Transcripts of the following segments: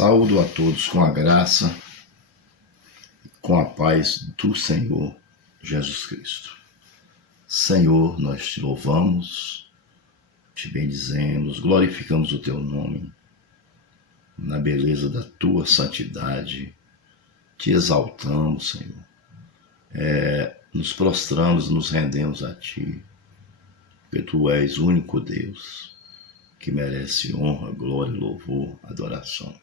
Saúdo a todos com a graça, com a paz do Senhor Jesus Cristo. Senhor, nós te louvamos, te bendizemos, glorificamos o teu nome, na beleza da tua santidade, te exaltamos, Senhor. Nos prostramos, nos rendemos a ti, porque tu és o único Deus que merece honra, glória, louvor, adoração.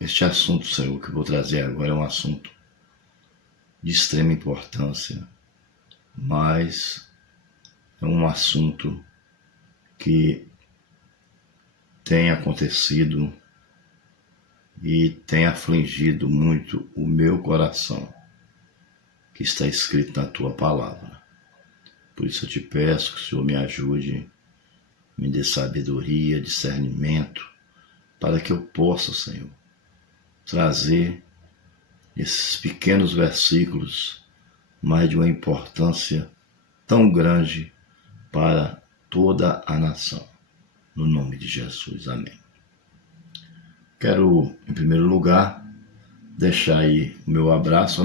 Este assunto, Senhor, que eu vou trazer agora é um assunto de extrema importância, mas é um assunto que tem acontecido e tem afligido muito o meu coração, que está escrito na tua palavra. Por isso eu te peço que o Senhor me ajude, me dê sabedoria, discernimento, para que eu possa, Senhor, trazer esses pequenos versículos, mas de uma importância tão grande para toda a nação. No nome de Jesus, amém. Quero, em primeiro lugar, deixar aí o meu abraço,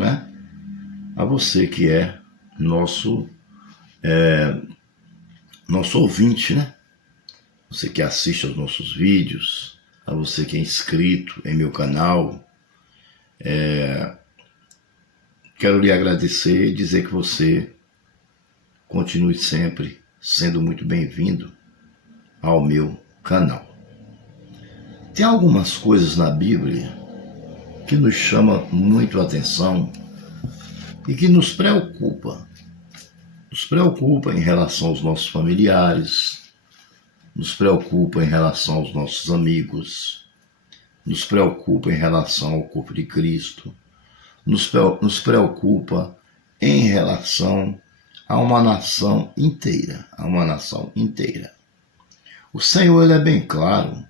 a você que é nosso ouvinte, Você que assiste aos nossos vídeos, a você que é inscrito em meu canal. Quero lhe agradecer e dizer que você continue sempre sendo muito bem-vindo ao meu canal. Tem algumas coisas na Bíblia que nos chamam muito a atenção e que nos preocupa. Nos preocupa em relação aos nossos familiares, nos preocupa em relação aos nossos amigos, nos preocupa em relação ao corpo de Cristo, nos preocupa em relação a uma nação inteira, O Senhor, ele é bem claro,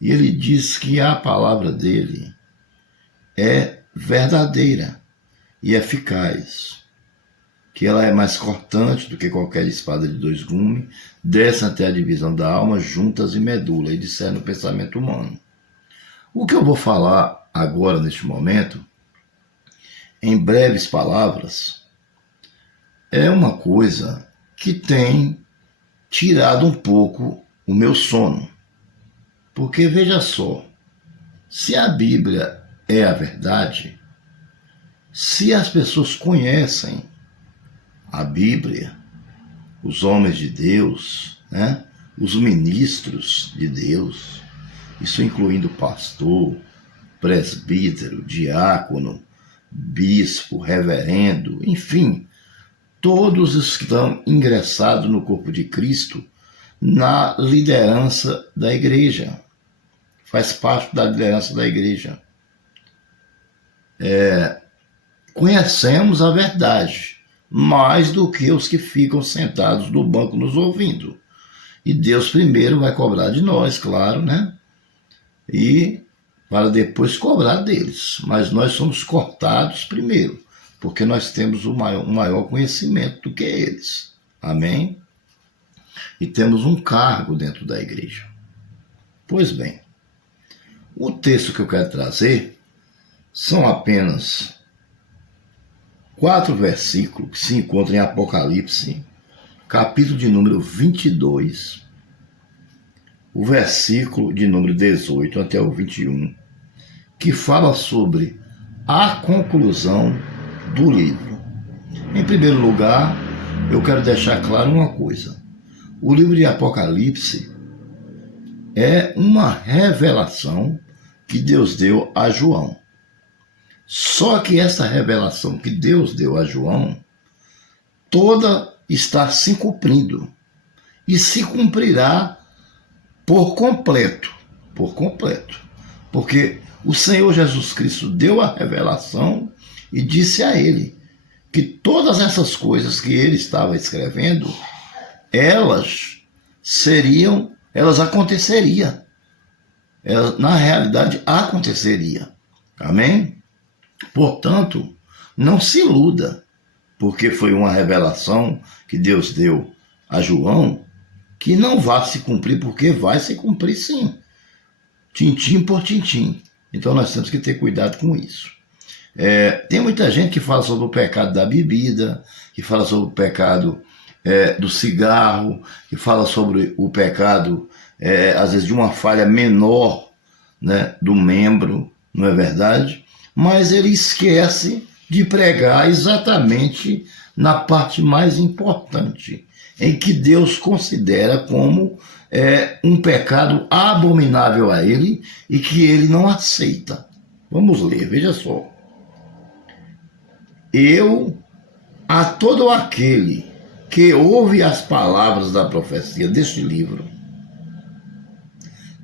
e ele diz que a palavra dele é verdadeira e eficaz, que ela é mais cortante do que qualquer espada de dois gumes, desce até a divisão da alma, juntas e medula, e discerne o pensamento humano. O que eu vou falar agora, neste momento, em breves palavras, é uma coisa que tem tirado um pouco o meu sono. Porque, veja só, se a Bíblia é a verdade, se as pessoas conhecem a Bíblia, os homens de Deus, os ministros de Deus, isso incluindo pastor, presbítero, diácono, bispo, reverendo, enfim, todos estão ingressados no corpo de Cristo na liderança da igreja, faz parte da liderança da igreja. Conhecemos a verdade, mais do que os que ficam sentados no banco nos ouvindo. E Deus primeiro vai cobrar de nós, claro, E para depois cobrar deles. Mas nós somos cortados primeiro, porque nós temos um maior conhecimento do que eles. Amém? E temos um cargo dentro da igreja. Pois bem, o texto que eu quero trazer são apenas 4 versículos que se encontram em Apocalipse, capítulo de número 22, o versículo de número 18 até o 21, que fala sobre a conclusão do livro. Em primeiro lugar, eu quero deixar claro uma coisa. O livro de Apocalipse é uma revelação que Deus deu a João. Só que essa revelação que Deus deu a João, toda está se cumprindo. E se cumprirá por completo. Porque o Senhor Jesus Cristo deu a revelação e disse a ele que todas essas coisas que ele estava escrevendo, elas aconteceriam. Na realidade, aconteceria. Amém? Portanto, não se iluda, porque foi uma revelação que Deus deu a João, que não vai se cumprir, porque vai se cumprir sim. tintim por tintim. Então nós temos que ter cuidado com isso. Tem muita gente que fala sobre o pecado da bebida, que fala sobre o pecado do cigarro, que fala sobre o pecado, às vezes, de uma falha menor, né, do membro, não é verdade? Mas ele esquece de pregar exatamente na parte mais importante, em que Deus considera como um pecado abominável a ele e que ele não aceita. Vamos ler, veja só. A todo aquele que ouve as palavras da profecia deste livro,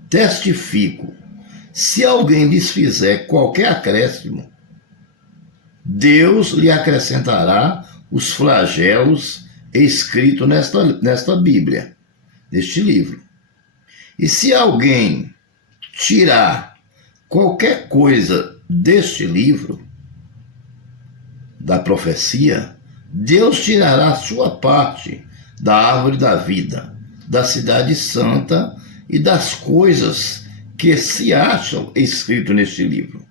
testifico, se alguém lhes fizer qualquer acréscimo, Deus lhe acrescentará os flagelos escritos nesta Bíblia, neste livro. E se alguém tirar qualquer coisa deste livro, da profecia, Deus tirará a sua parte da árvore da vida, da cidade santa e das coisas que se acham escritas neste livro.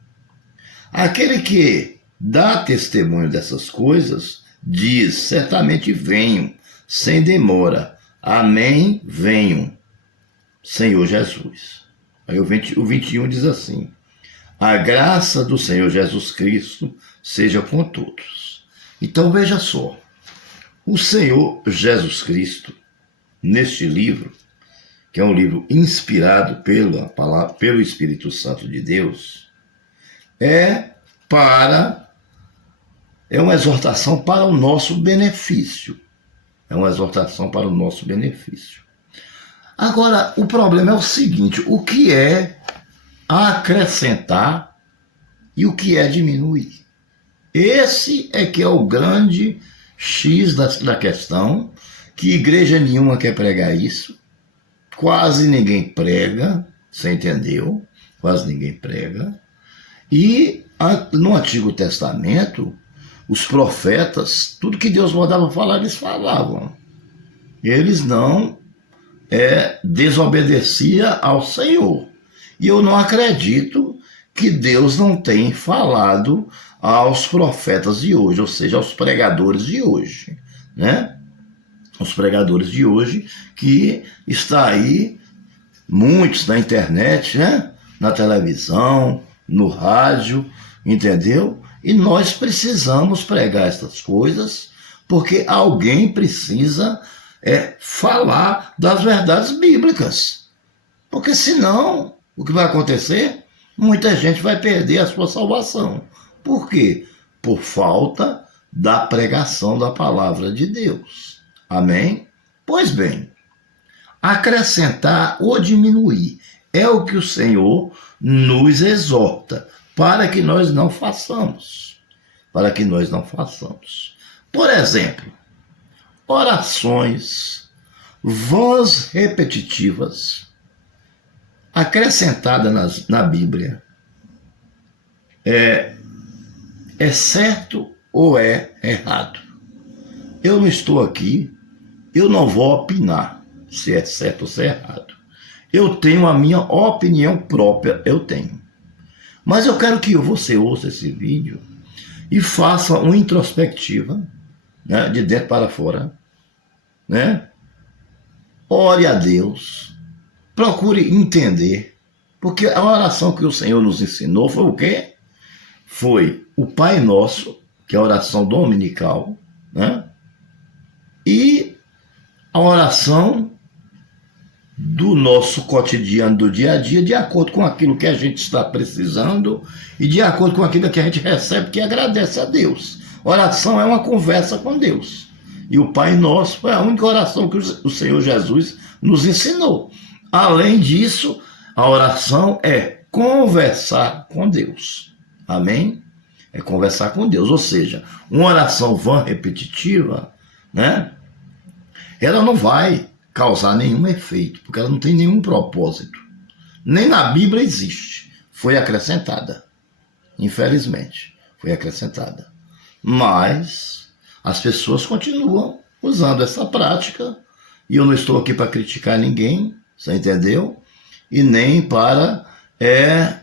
Aquele que dá testemunho dessas coisas diz: certamente venho, sem demora. Amém, venho, Senhor Jesus. Aí o 21 diz assim: a graça do Senhor Jesus Cristo seja com todos. Então veja só, o Senhor Jesus Cristo, neste livro, que é um livro inspirado pelo Espírito Santo de Deus, é uma exortação para o nosso benefício. É uma exortação para o nosso benefício. Agora, o problema é o seguinte: o que é acrescentar e o que é diminuir? Esse é que é o grande X da questão, que igreja nenhuma quer pregar isso, quase ninguém prega, você entendeu? Quase ninguém prega. E no Antigo Testamento, os profetas, tudo que Deus mandava falar, eles falavam. Eles não desobedeciam ao Senhor. E eu não acredito que Deus não tem falado aos profetas de hoje, ou seja, aos pregadores de hoje, né? Os pregadores de hoje, que está aí, muitos na internet, né? Na televisão, no rádio, entendeu? E nós precisamos pregar essas coisas, porque alguém precisa falar das verdades bíblicas. Porque senão, o que vai acontecer? Muita gente vai perder a sua salvação. Por quê? Por falta da pregação da palavra de Deus. Amém? Pois bem, acrescentar ou diminuir é o que o Senhor nos exorta, para que nós não façamos. Para que nós não façamos. Por exemplo, orações vãs repetitivas, acrescentadas na Bíblia, é certo ou é errado? Eu não estou aqui, eu não vou opinar se é certo ou se é errado. Eu tenho a minha opinião própria, eu tenho. Mas eu quero que você ouça esse vídeo e faça uma introspectiva, né, de dentro para fora, né? Ore a Deus, procure entender, porque a oração que o Senhor nos ensinou foi o quê? Foi o Pai Nosso, que é a oração dominical, né? E a oração do nosso cotidiano, do dia a dia, de acordo com aquilo que a gente está precisando e de acordo com aquilo que a gente recebe, que agradece a Deus. Oração é uma conversa com Deus. E o Pai Nosso foi a única oração que o Senhor Jesus nos ensinou. Além disso, a oração é conversar com Deus. Amém? É conversar com Deus. Ou seja, uma oração vã repetitiva, né? Ela não vai causar nenhum efeito, porque ela não tem nenhum propósito. Nem na Bíblia existe. Foi acrescentada. Infelizmente, foi acrescentada. Mas as pessoas continuam usando essa prática, e eu não estou aqui para criticar ninguém, você entendeu? E nem para é,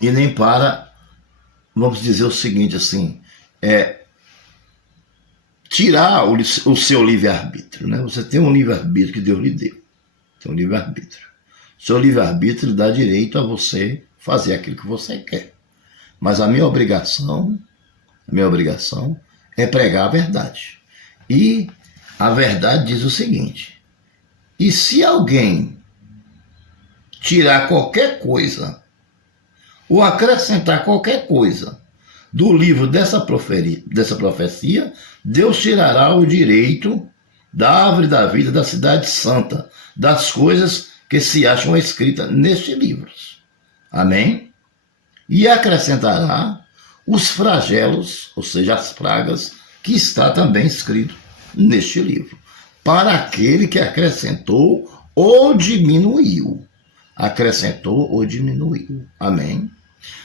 e nem para, vamos dizer o seguinte assim, tirar o seu livre-arbítrio, né? Você tem um livre-arbítrio que Deus lhe deu. Tem um livre-arbítrio. Seu livre-arbítrio dá direito a você fazer aquilo que você quer. Mas a minha obrigação é pregar a verdade. E a verdade diz o seguinte: e se alguém tirar qualquer coisa ou acrescentar qualquer coisa do livro dessa profecia, Deus tirará o direito da árvore da vida da cidade santa, das coisas que se acham escritas neste livro. Amém? E acrescentará os flagelos, ou seja, as pragas, que está também escrito neste livro, para aquele que acrescentou ou diminuiu. Acrescentou ou diminuiu. Amém?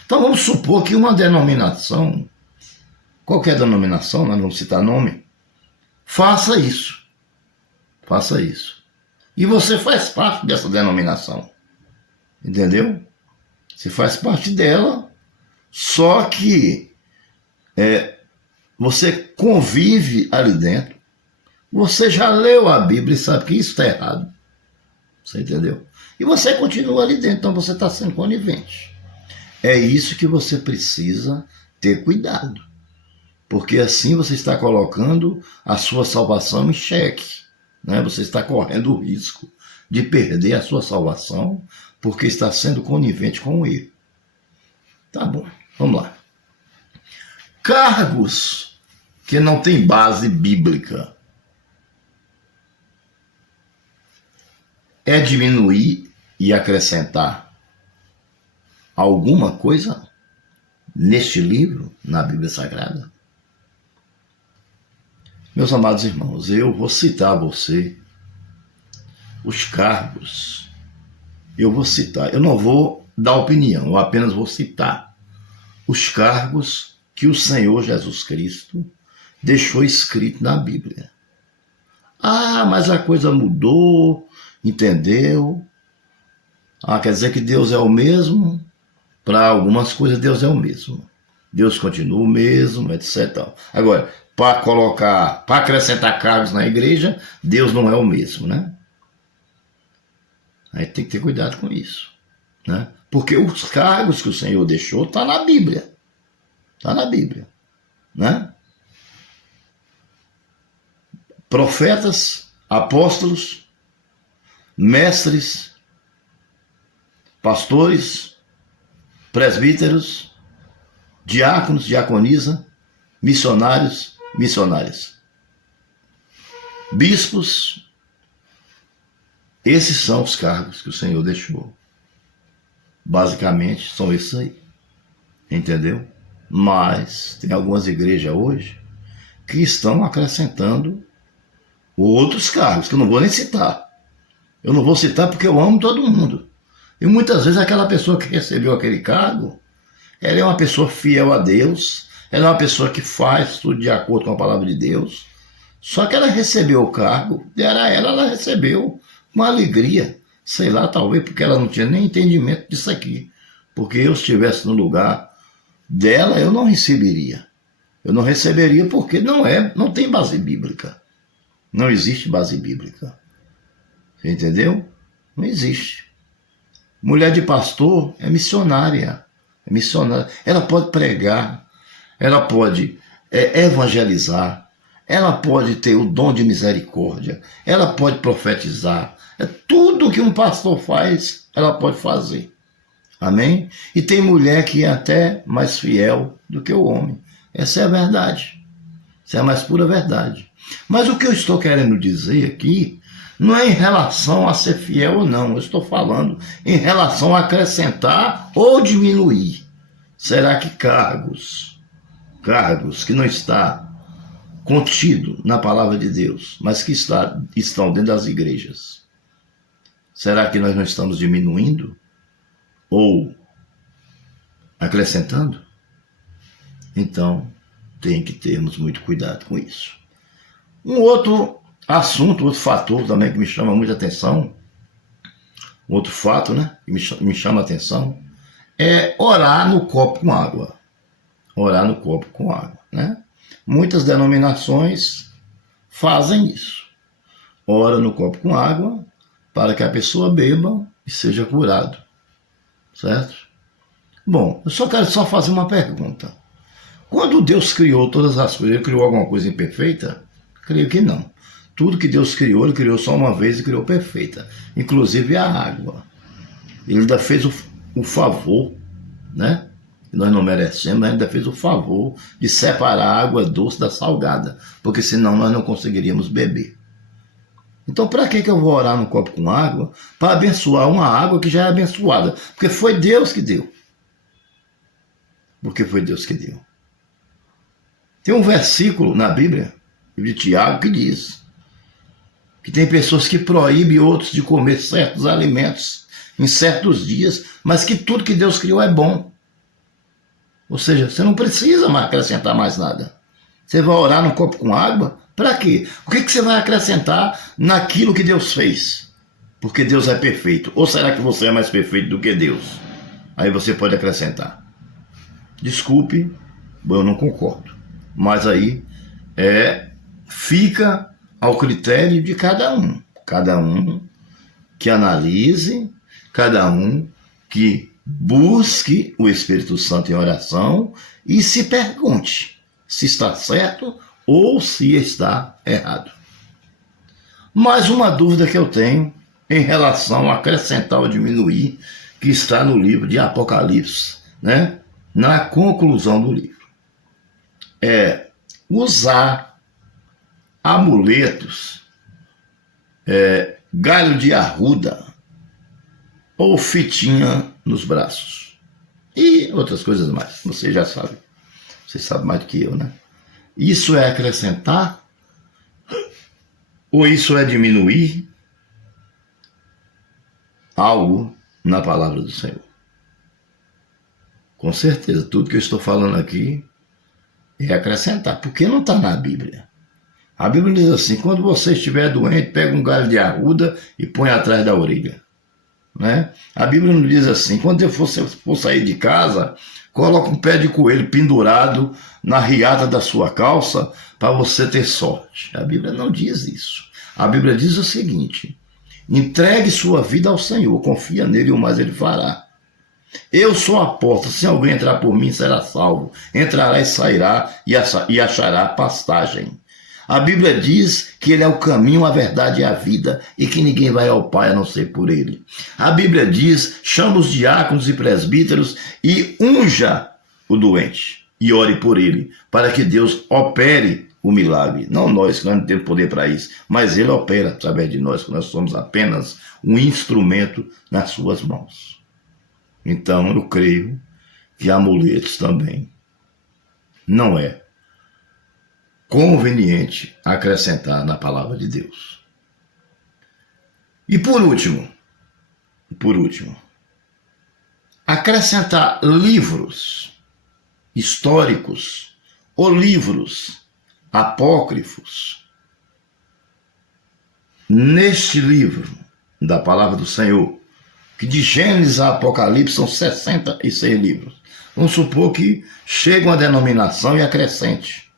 Então vamos supor que uma denominação, qualquer denominação, nós não vamos citar nome, faça isso. Faça isso. E você faz parte dessa denominação. Entendeu? Você faz parte dela, só que você convive ali dentro. Você já leu a Bíblia e sabe que isso está errado. Você entendeu? E você continua ali dentro, então você está sendo conivente. É isso que você precisa ter cuidado. Porque assim você está colocando a sua salvação em xeque. Né? Você está correndo o risco de perder a sua salvação porque está sendo conivente com o erro. Tá bom, vamos lá. Cargos que não têm base bíblica é diminuir e acrescentar alguma coisa neste livro, na Bíblia Sagrada? Meus amados irmãos, eu vou citar a você os cargos. Eu vou citar, eu não vou dar opinião, eu apenas vou citar os cargos que o Senhor Jesus Cristo deixou escrito na Bíblia. Ah, mas a coisa mudou, entendeu? Ah, quer dizer que Deus é o mesmo? Para algumas coisas Deus é o mesmo. Deus continua o mesmo, etc. Agora, para acrescentar cargos na igreja, Deus não é o mesmo, né? Aí tem que ter cuidado com isso, né? Porque os cargos que o Senhor deixou estão na Bíblia. Está na Bíblia, né? Profetas, apóstolos, mestres, pastores, presbíteros, diáconos, diaconisa, missionários, missionárias, bispos. Esses são os cargos que o Senhor deixou. Basicamente são esses aí. Entendeu? Mas tem algumas igrejas hoje que estão acrescentando outros cargos, que eu não vou nem citar. Eu não vou citar porque eu amo todo mundo. E muitas vezes aquela pessoa que recebeu aquele cargo, ela é uma pessoa fiel a Deus, ela é uma pessoa que faz tudo de acordo com a palavra de Deus, só que ela recebeu o cargo, ela recebeu uma alegria, sei lá, talvez porque ela não tinha nem entendimento disso aqui. Porque eu estivesse no lugar dela, eu não receberia. Eu não receberia porque não tem base bíblica. Não existe base bíblica. Você entendeu? Não existe. Mulher de pastor é missionária. É missionária. Ela pode pregar, ela pode evangelizar, ela pode ter o dom de misericórdia, ela pode profetizar. É tudo que um pastor faz, ela pode fazer. Amém? E tem mulher que é até mais fiel do que o homem. Essa é a verdade. Essa é a mais pura verdade. Mas o que eu estou querendo dizer aqui não é em relação a ser fiel ou não. Eu estou falando em relação a acrescentar ou diminuir. Será que cargos que não está contido na palavra de Deus, mas que estão dentro das igrejas, será que nós não estamos diminuindo ou acrescentando? Então, tem que termos muito cuidado com isso. Um outro assunto, outro fator também que me chama muita atenção, outro fato, né, que me chama a atenção, é orar no copo com água. Orar no copo com água, né? Muitas denominações fazem isso. Ora no copo com água para que a pessoa beba e seja curado. Certo? Bom, eu quero fazer uma pergunta. Quando Deus criou todas as coisas, ele criou alguma coisa imperfeita? Creio que não. Tudo que Deus criou, ele criou só uma vez e criou perfeita. Inclusive a água. Ele ainda fez o favor, né? Que nós não merecemos, mas ainda fez o favor de separar a água doce da salgada, porque senão nós não conseguiríamos beber. Então, para que eu vou orar no copo com água? Para abençoar uma água que já é abençoada, porque foi Deus que deu. Porque foi Deus que deu. Tem um versículo na Bíblia, de Tiago, que diz que tem pessoas que proíbem outros de comer certos alimentos em certos dias, mas que tudo que Deus criou é bom. Ou seja, você não precisa mais acrescentar mais nada. Você vai orar no copo com água? Para quê? O que você vai acrescentar naquilo que Deus fez? Porque Deus é perfeito. Ou será que você é mais perfeito do que Deus? Aí você pode acrescentar. Desculpe, eu não concordo. Mas aí fica ao critério de cada um. Cada um que analise, cada um que busque o Espírito Santo em oração e se pergunte se está certo ou se está errado. Mais uma dúvida que eu tenho em relação a acrescentar ou diminuir, que está no livro de Apocalipse, né? Na conclusão do livro. É usar amuletos, galho de arruda ou fitinha nos braços. E outras coisas mais. Você já sabe. Você sabe mais do que eu, né? Isso é acrescentar? Ou isso é diminuir algo na palavra do Senhor? Com certeza, tudo que eu estou falando aqui é acrescentar, porque não está na Bíblia. A Bíblia diz assim: quando você estiver doente, pega um galho de arruda e põe atrás da orelha. Né? A Bíblia não diz assim: quando você for sair de casa, coloca um pé de coelho pendurado na riata da sua calça para você ter sorte. A Bíblia não diz isso. A Bíblia diz o seguinte: entregue sua vida ao Senhor, confia nele e o mais ele fará. Eu sou a porta, se alguém entrar por mim será salvo, entrará e sairá e achará pastagem. A Bíblia diz que ele é o caminho, a verdade e a vida, e que ninguém vai ao Pai a não ser por ele. A Bíblia diz: chama os diáconos e presbíteros e unja o doente, e ore por ele, para que Deus opere o milagre. Não nós, que nós não temos poder para isso, mas ele opera através de nós, que nós somos apenas um instrumento nas suas mãos. Então, eu creio que amuletos também não é conveniente acrescentar na palavra de Deus. E por último, acrescentar livros históricos ou livros apócrifos neste livro da palavra do Senhor, que de Gênesis a Apocalipse são 66 livros. Vamos supor que chegue uma denominação e acrescente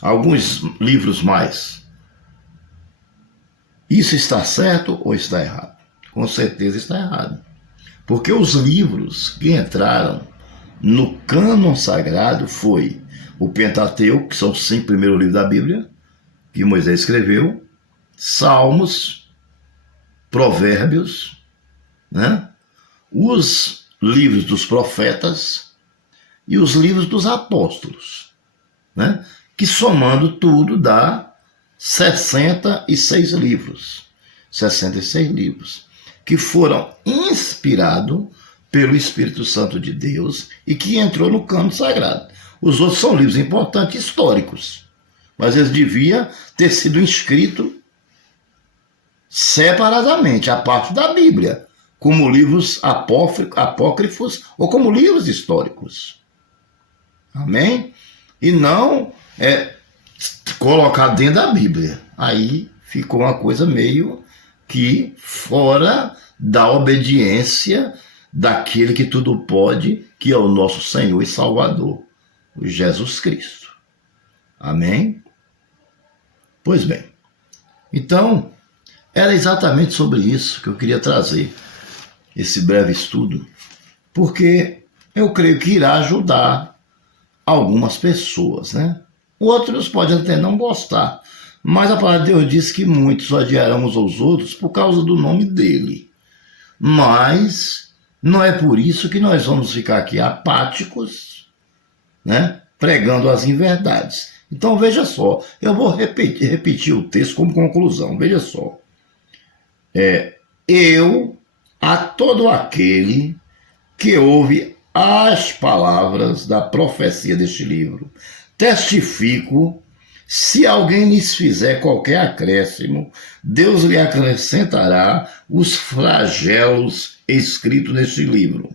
alguns livros mais. Isso está certo ou está errado? Com certeza está errado. Porque os livros que entraram no cânon sagrado foi o Pentateuco, que são os 5 primeiros livros da Bíblia, que Moisés escreveu, Salmos, Provérbios, né? Os livros dos profetas e os livros dos apóstolos, né? Que somando tudo dá 66 livros. 66 livros que foram inspirados pelo Espírito Santo de Deus e que entrou no cânon sagrado. Os outros são livros importantes, históricos, mas eles deviam ter sido inscritos separadamente, a parte da Bíblia, como livros apócrifos ou como livros históricos. Amém? E não colocar dentro da Bíblia. Aí ficou uma coisa meio que fora da obediência daquele que tudo pode, que é o nosso Senhor e Salvador, Jesus Cristo. Amém? Pois bem, então, era exatamente sobre isso que eu queria trazer esse breve estudo, porque eu creio que irá ajudar algumas pessoas, né? Outros podem até não gostar, mas a palavra de Deus diz que muitos odiarão uns aos outros por causa do nome dele. Mas não é por isso que nós vamos ficar aqui apáticos, né? Pregando as inverdades. Então veja só, eu vou repetir o texto como conclusão, veja só. Eu, a todo aquele que ouve as palavras da profecia deste livro, testifico, se alguém lhes fizer qualquer acréscimo, Deus lhe acrescentará os flagelos escritos neste livro.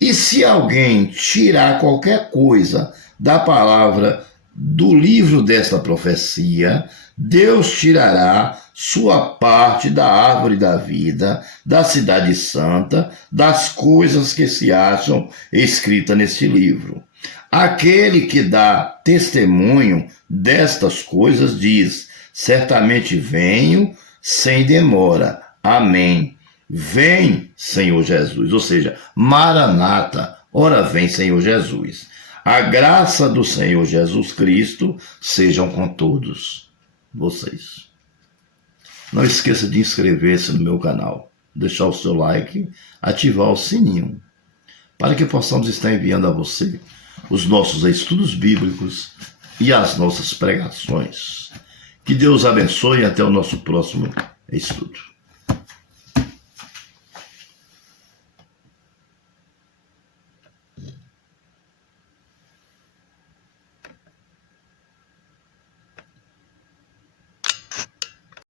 E se alguém tirar qualquer coisa da palavra do livro desta profecia, Deus tirará sua parte da árvore da vida, da cidade santa, das coisas que se acham escritas neste livro. Aquele que dá testemunho destas coisas diz: certamente venho sem demora. Amém. Vem, Senhor Jesus. Ou seja, Maranata, ora vem, Senhor Jesus. A graça do Senhor Jesus Cristo sejam com todos vocês. Não esqueça de inscrever-se no meu canal, deixar o seu like, ativar o sininho, para que possamos estar enviando a você os nossos estudos bíblicos e as nossas pregações. Que Deus abençoe e até o nosso próximo estudo.